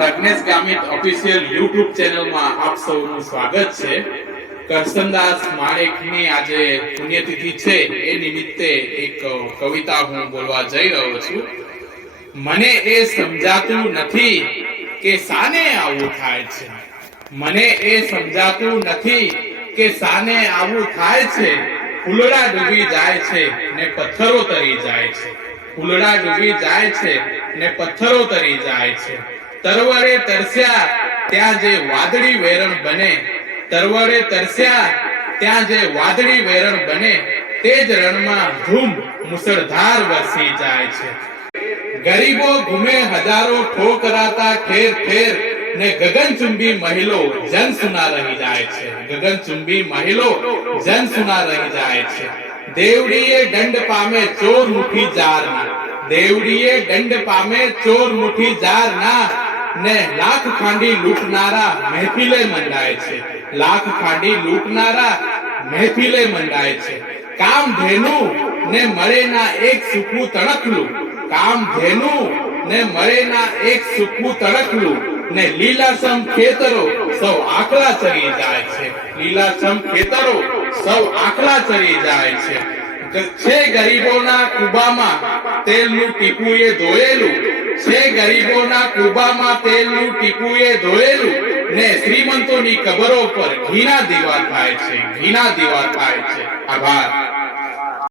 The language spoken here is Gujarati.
પ્રજ્ઞેશ ગામિત ઓફિશિયલ યુટ્યુબ ચેનલમાં આપ સૌનું સ્વાગત છે. કરસનદાસ માણેકની આજે પુણ્યતિથિ છે. એ નિમિત્તે એક કવિતા હું બોલવા જઈ રહ્યો છું. મને એ સમજાતું નથી કે સાને આવું થાય છે. મને એ સમજાતું નથી કે સાને આવું થાય છે. ફૂલડા ડૂબી જાય છે ને પથ્થરો તરી જાય છે. ફૂલડા ડૂબી જાય છે ને પથ્થરો તરી જાય છે. તરવરે તરસ્યા, ત્યાં જે વાદળી વેરણ બને. તરવરે તરસ્યા, ત્યાં જે વાદળી વેરણ બને. તે જ રણમાં ધૂમ, મુસળધાર વરસી જાય છે. ગરીબો ઘૂમે હજારો ઠોકરાતા ઠેર ઠેર, ને ગગનચુંબી મહિલો જન સુના રહી જાય છે. ગગનચુંબી મહિલો જન સુના રહી જાય છે. દેવડીએ દંડ પામે ચોર મુઠી જારના. દેવડીએ દંડ પામે ચોર મુઠી જાર ને લાખ ખાંડી લૂંટનારા મહેફિલે મંડાય છે. લાખ ખાંડી લૂંટનારા મહેફિલે મંડાય છે. કામ ધેનુ ને મળે ના એક સુખું તણખલું. કામ ધેનુ ને મળે ના એક સુખું તણખલું. ને લીલાસમ ખેતરો સૌ આકલા ચરી જાય છે. લીલાસમ ખેતરો સૌ આકલા ચરી જાય છે. છે ગરીબોના કુબામાં તેલનું ટીપુએ ધોયેલું. છે ગરીબોના કુબામાં તેલનું ટીપુએ ધોયેલું. ને શ્રીમંતોની કબરો પર ઘીના દીવા થાય છે, ઘીના દીવા થાય છે. આભાર.